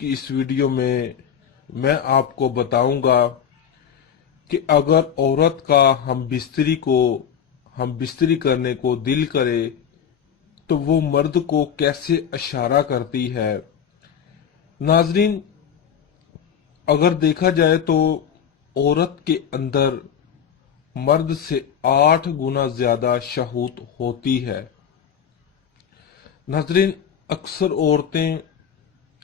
कि इस वीडियो में मैं आपको बताऊंगा कि अगर औरत का हम बिस्तरी करने को दिल करे तो वो मर्द को कैसे इशारा करती है। नाजरीन, अगर देखा जाए तो औरत के अंदर मर्द से 8 गुना ज्यादा शहूत होती है। नाजरीन, अक्सर औरतें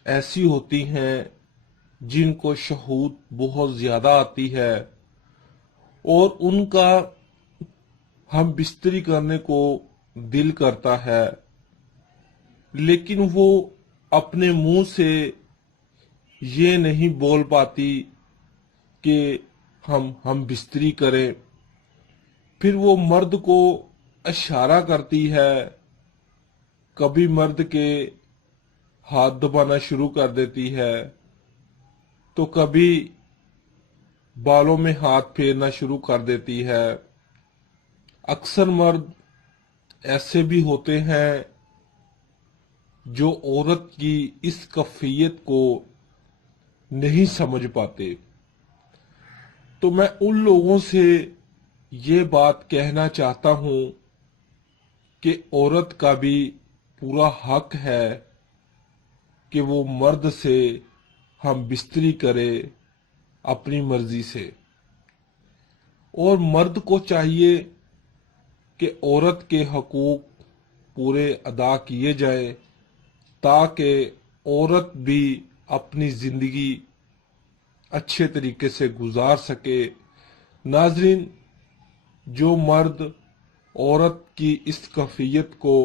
ऐसी होती हैं जिनको शहूत बहुत ज्यादा आती है और उनका हम बिस्तरी करने को दिल करता है, लेकिन वो अपने मुंह से ये नहीं बोल पाती कि हम बिस्तरी करें। फिर वो मर्द को इशारा करती है, कभी मर्द के हाथ दबाना शुरू कर देती है तो कभी बालों में हाथ फेरना शुरू कर देती है। अक्सर मर्द ऐसे भी होते हैं जो औरत की इस कैफियत को नहीं समझ पाते। तो मैं उन लोगों से ये बात कहना चाहता हूं कि औरत का भी पूरा हक है कि वो मर्द से हम बिस्तरी करे अपनी मर्जी से, और मर्द को चाहिए कि औरत के हकूक पूरे अदा किए जाए ताकि औरत भी अपनी जिंदगी अच्छे तरीके से गुजार सके। नाजरीन, जो मर्द औरत की इस कैफियत को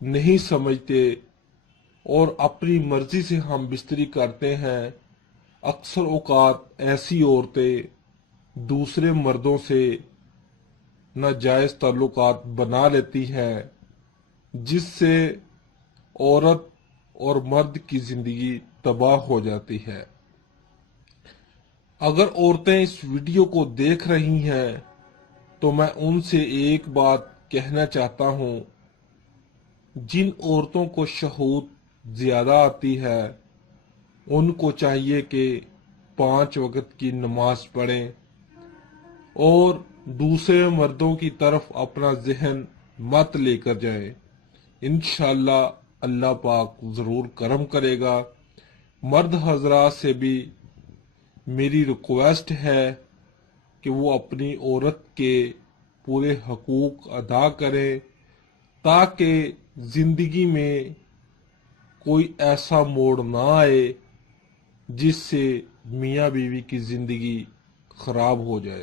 नहीं समझते और अपनी मर्जी से हम बिस्तरी करते हैं, अक्सर औकात ऐसी औरतें दूसरे मर्दों से नाजायज ताल्लुकात बना लेती हैं जिससे औरत और मर्द की जिंदगी तबाह हो जाती है। अगर औरतें इस वीडियो को देख रही हैं तो मैं उनसे एक बात कहना चाहता हूं, जिन औरतों को शहूत ज्यादा आती है उनको चाहिए कि 5 वक्त की नमाज पढ़ें और दूसरे मर्दों की तरफ अपना जहन मत लेकर जाएं। इंशाअल्लाह अल्लाह पाक जरूर करम करेगा। मर्द हजरात से भी मेरी रिक्वेस्ट है कि वो अपनी औरत के पूरे हकूक अदा करें ताकि जिंदगी में कोई ऐसा मोड़ ना आए जिससे मियाँ बीवी की जिंदगी खराब हो जाए।